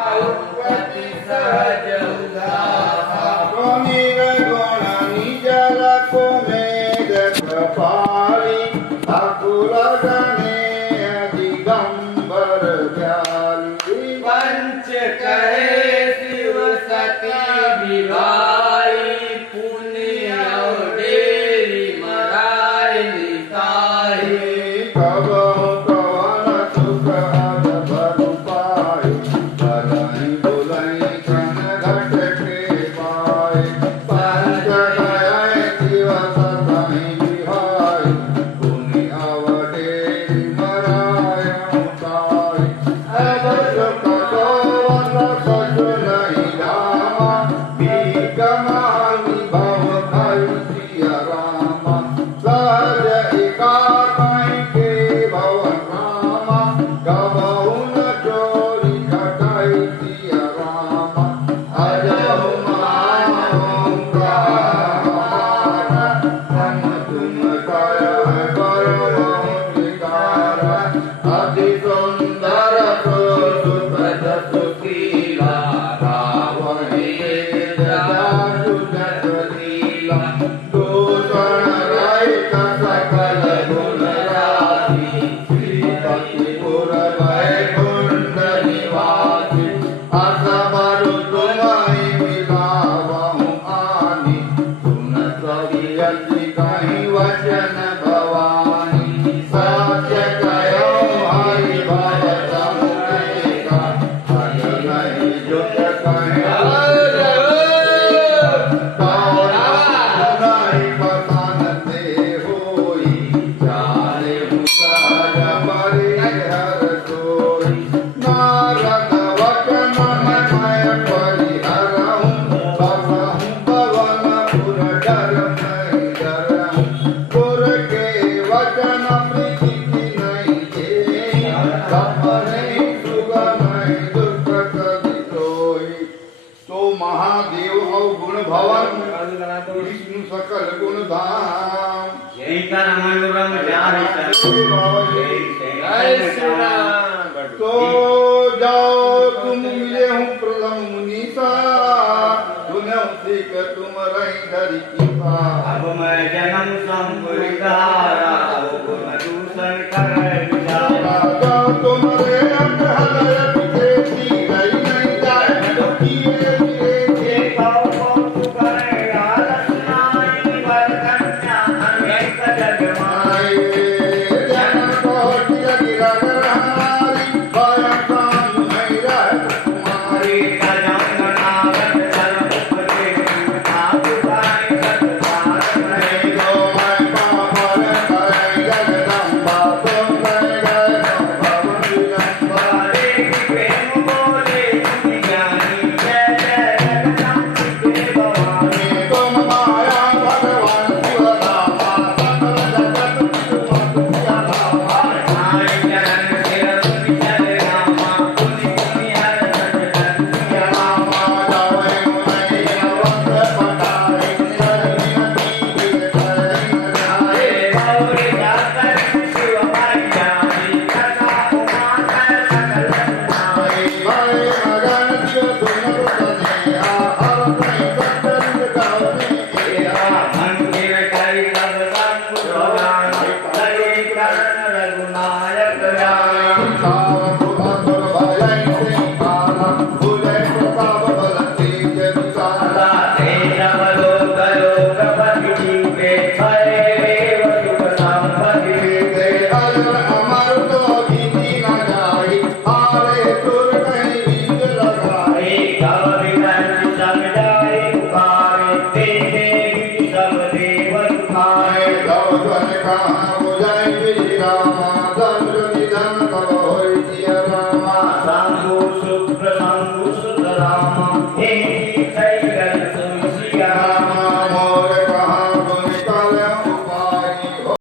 उत्पत्ति सहज उदासा कोणीर गुणानी जला कोमेद कपाळी अकुल गणे दिगंबर व्याली पंच कहे शिव सती विभाई पुण्य अवडेरी मराई निताई कवं कवन सुख अद भरुपाई भलाई बुलाई कन घट के पाए पंच कहे शिव सती विभाई पुण्य अवडेरी मराय उताई अब सुख कवन सच नहीं रामा भीकमानी भव खाई सिया रामा सहज एकाकाई के भवन रामा गवहुन चोरी खटाई सिया रामा अजहु महाओंकार हम तुम काय परम विकार अति सुंदर सुपद सुशीला रावणी जटासु जटलीला दूषण रहित सकल गुण राशि श्रीपतिपुर वैकुंठ निवासी असबरु तुम्हि मिलावहु आनि सुन सवियति कहि वचन भवानी सत्य कयो हरि भव समुदेगा हर नहीं जुट कहि नहीं पसंद होई जाने सहज परिहर सोई नारद वचन मय परिहरहु बसहु पवन पुर डर नहीं डरहु पुर के वचन प्रीति नहीं दे सपने सुग नहीं दुख कभी सोई तो महादेव हौ गुण भवन विष्णु सकल गुण धाम जय राम जय श्री राम तो जाओ तुम मिले हूँ प्रथम मुनीसा सुनो सीख तुम रही धरी कृपा अब मैं जना